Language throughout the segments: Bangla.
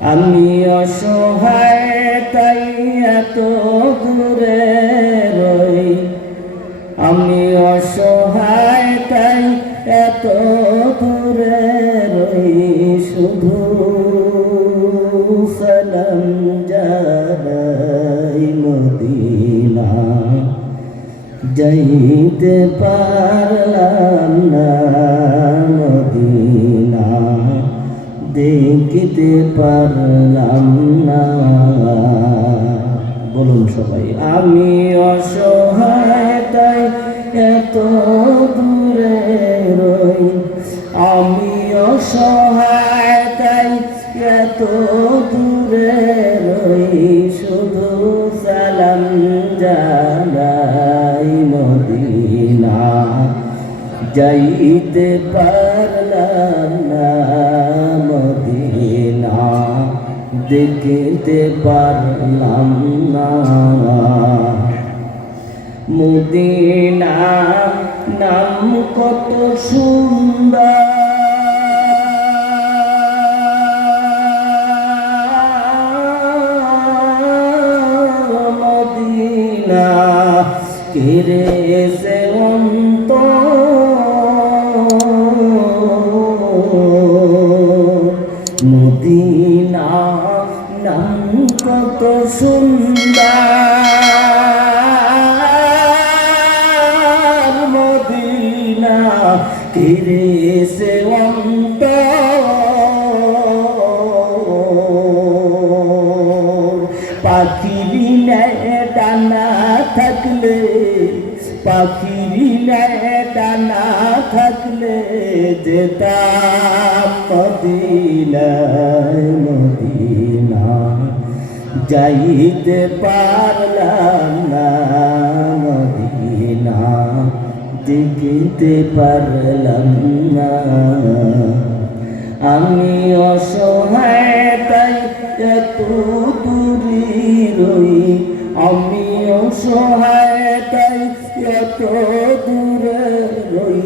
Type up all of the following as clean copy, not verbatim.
আমি অসহায় তাই এত দূরে রই, আমি অসহায় তাই এত দূরে রই, শুধু সালাম জানাই মদিনা, যাইতে পারলাম না মদিনা, দেখিতে পারলাম না। বলুন সবাই, আমি অসহায় তাই এত দূরে রই, আমি অসহায় তাই এত দূরে রই, শুধু সালাম জানাই মদিনা, যাইতে পারলাম না মদিনা, দেখিতে পারলাম না। মদিনা নাম কত সুন্দর, মদিনা কেড়েছে মদিনা নাম কত সুন্দর, মদিনা কেড়েছে পাখির ন্যায় ডানা থাকলে, পাখির ন্যায় ডানা থাকলে যেতাম মদিনায় মদিনা, যাইতে পারলাম না মদিনা, দেখিতে পারলাম না। আমি অসহায় তাই এত দূরে রই, আমি অসহায় তাই এত দূরে রই,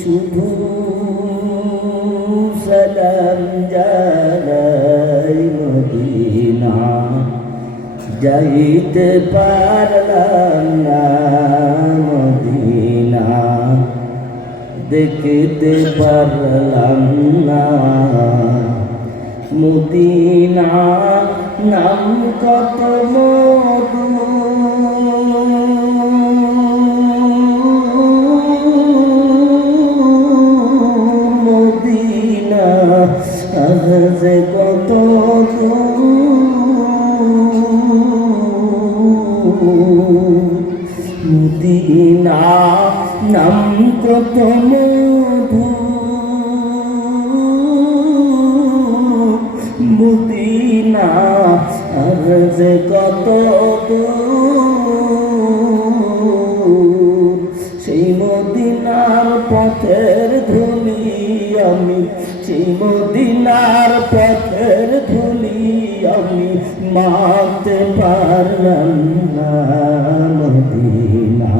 শুধু সালাম জানাই মদিনা, যাইতে পারলাম না মদিনা, দেখিতে পারলাম না। মদিনা নাম কত মধু, মদিনা আজ কত মদিনা নাম কত মধু, মদিনা আজ কত দূর, সেই মদিনার পথের ধুলি আমি, সেই মদিনার পথের ধুলি আমি মাপতে পারলাম না মদিনা,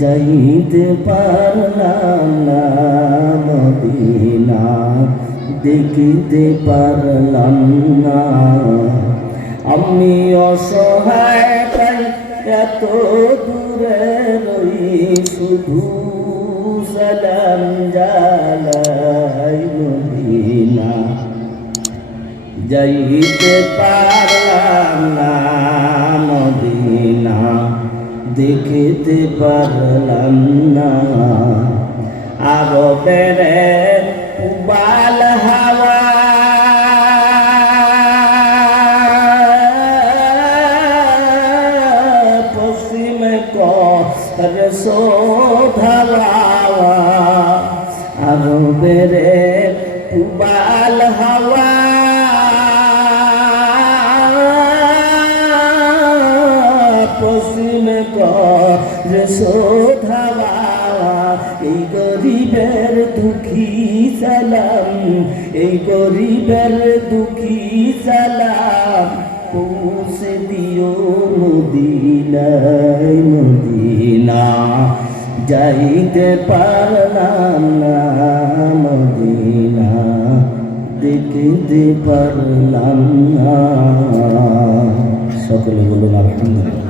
যাইতে পারলাম না মদিনা, দেখিতে পারলাম না। আমি অসহায় তাই এত দূরে রই, শুধু সালাম জানাই মদিনা, যাইতে পারলাম না মদিনা, দেখিতে পারলাম না। আরবের উবাল হাওয়া পশ্চিমে কর শোধাওয়া, আরবের উবাল হাওয়া পশ্চিমে কর শোধাওয়া, এই গরিবের দুঃখী সালাম, এই গরিবের দুঃখী সালাম, পৌঁছে দিও মদিনায় মদিনা, যাইতে পারলাম না মদিনা, দেখতে পারলাম না। সকলে বলুন আলহামদুলিল্লাহ।